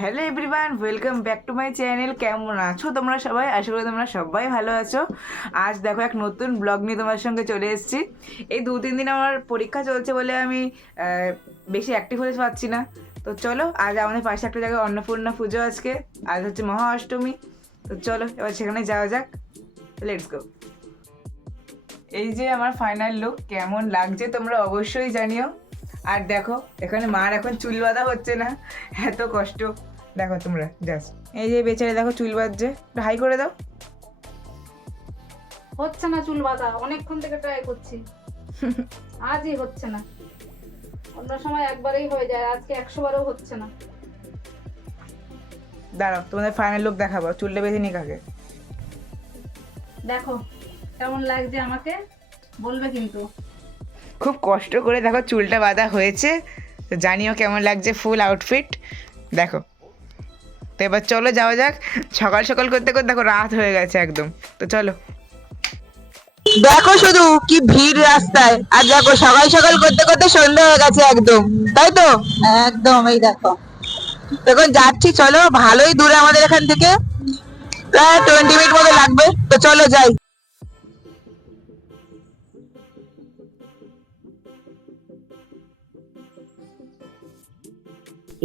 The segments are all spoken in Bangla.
Hello everyone, welcome back to my channel. কেমন আছো তোমরা সবাই? আশা করি তোমরা সবাই ভালো আছো। আজ দেখো এক নতুন ব্লগ নিয়ে তোমার সঙ্গে চলে এসেছি। এই 2-3 দিন আমার পরীক্ষা চলছে বলে আমি বেশি অ্যাক্টিভ হতে পারছি না। তো চলো, আজ আমাদের পাশে একটা জায়গায় অন্নপূর্ণা পুজো আজকে। আজ হচ্ছে মহা অষ্টমী। তো চলো এবার সেখানে যাওয়া যাক। Let's go. এই যে আমার ফাইনাল লুক, কেমন লাগছে তোমরা অবশ্যই জানিও। আর দেখো এখানে মার এখন চুল বাঁধা হচ্ছে না, এত কষ্ট। দেখো তোমরা জাস্ট, এই যে বেচারে দেখো চুল বাঁধছে, একটু হাই করে দাও। হচ্ছে না চুল বাঁধা, অনেকক্ষণ থেকে ট্রাই করছি, আজই হচ্ছে না। অন্য সময় একবারেই হয়ে যায়, আজকে 100 বারও হচ্ছে না। দাঁড়াও তোমাদের ফাইনাল লুক দেখাবো, চুলটা বেঁধে নিক আগে। দেখো কেমন লাগছে আমাকে বলবে কিন্তু। খুব কষ্ট করে দেখো চুলটা বাঁধা হয়েছে, তো জানিও কেমন লাগছে ফুল আউটফিট। দেখো, তো এবার চলো যাওয়া যাক। সকাল সকাল করতে করতে দেখো রাত হয়ে গেছে একদম। তো চলো। দেখো শুধু কি ভিড় রাস্তায়, আর দেখো সকাল সকাল করতে করতে সন্ধ্যা হয়ে গেছে একদম, তাই তো? একদম, এই দেখো এখন যাচ্ছি, চলো। ভালোই দূরে আমাদের এখান থেকে, প্রায় 20 মিনিট মতো লাগবে, তো চলো যাই।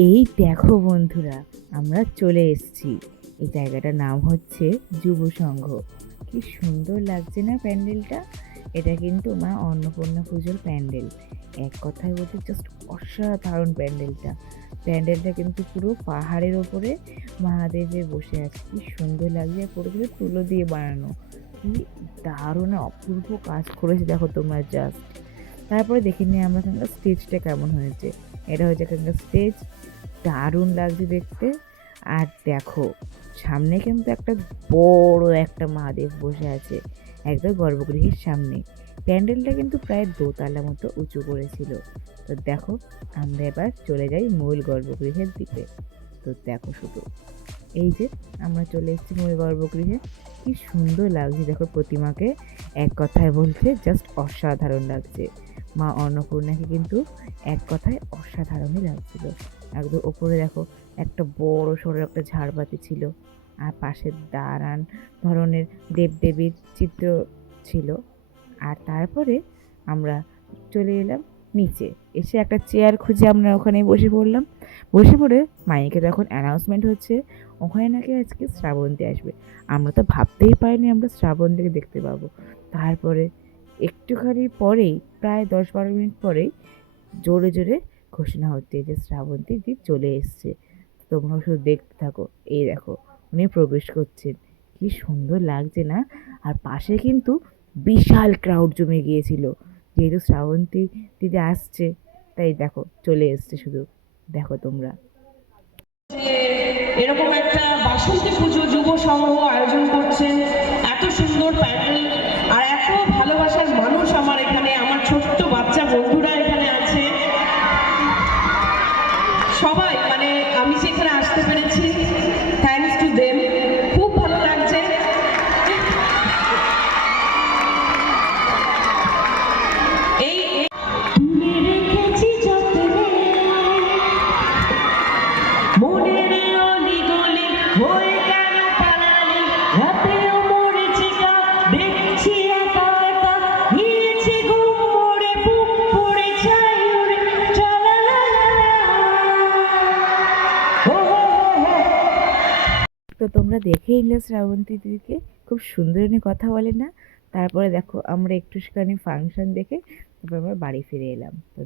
এই দেখো বন্ধুরা, আমরা চলে এসেছি। এই জায়গাটার নাম হচ্ছে যুব সংঘ। কি সুন্দর লাগছে না প্যান্ডেলটা? এটা কিন্তু মা অন্নপূর্ণা পুজোর প্যান্ডেল। এক কথায় বলতে জাস্ট অসাধারণ প্যান্ডেলটা। প্যান্ডেলটা কিন্তু পুরো পাহাড়ের ওপরে মহাদেবে বসে আছে। কি সুন্দর লাগছে, পুরো কিন্তু তুলো দিয়ে বানানো। কি দারুণ অপূর্ব কাজ করেছে দেখো তোমরা জাস্ট। তারপরে দেখে নিই আমরা এখানকার স্টেজটা কেমন হয়েছে। এটা হচ্ছে এখানকার স্টেজ, দারুণ লাগছে দেখতে। আর দেখো সামনে কিন্তু একটা বড় একটা মহাদেব বসে আছে একদম গর্ভগৃহের সামনে। প্যান্ডেলটা কিন্তু প্রায় 2 তলা মতো উঁচু করেছিল। তো দেখো আমরা এবার চলে যাই মূল গর্ভগৃহের দিকে। তো দেখো শুধু, এই যে আমরা চলে এসেছি মূল গর্ভগৃহে। কি সুন্দর লাগছে দেখো প্রতিমাকে, এক কথায় বলতে জাস্ট অসাধারণ লাগছে। মা অন্নপূর্ণাকে কিন্তু এক কথায় অসাধারণই লাগছিল। একদম ওপরে দেখো একটা বড় সড়ো একটা ঝাড়বাতি ছিল, আর পাশে দাঁড়ান ধরনের দেবদেবীর চিত্র ছিল। আর তারপরে আমরা চলে এলাম নিচে, এসে একটা চেয়ার খুঁজে আমরা ওখানে বসে পড়লাম। বসে পড়ে মাইকে তখন অ্যানাউন্সমেন্ট হচ্ছে ওখানে নাকি আজকে শ্রাবন্তী আসবে। আমরা তো ভাবতেই পারিনি আমরা শ্রাবন্তীকে দেখতে পাবো। তারপরে একটুখানি পরেই, প্রায় 10-12 মিনিট পরেই জোরে জোরে ঘোষণা হচ্ছে যে শ্রাবন্তী দি চলে এসছে। তোমরা শুধু দেখতে থাকো। এই দেখো উনি প্রবেশ করছেন, কি সুন্দর লাগছে না? আর পাশে কিন্তু বিশাল ক্রাউড জমে গিয়েছিল, যেহেতু শ্রাবন্তী দিদি আসছে তাই দেখো চলে এসছে শুধু। দেখো তোমরা, এরকম একটা বাসন্তী পুজো যুব সংঘ আয়োজন করছেন, এত সুন্দর প্যান্ডেল আর এত ভালোবাসার মানুষ আমার এখানে, আমার ছোট্ট বাচ্চা বন্ধুরা এখানে আছে সবাই, মানে আমি সেখানে আসতে পেরেছি, থ্যাঙ্কস টু দেম। খুব ভালো লাগছে। এই তুলে রেখেছি যত্নে মনের অলি গলি, হয়ে গেল পালালি, রাতেও মরেছি গা, দেখছি একা একা, গিয়েছি ঘুম পড়ে, বুক পড়ে চাই উড়ে, ট্রালালালা। ও হো হো হো। তো তোমরা দেখে নিলে শ্রাবন্তী দিদিকে, খুব সুন্দর উনি কথা বলে না? তারপরে দেখো আমরা একটুখানি ফাংশন দেখে তারপর আমরা বাড়ি ফিরে এলাম। তো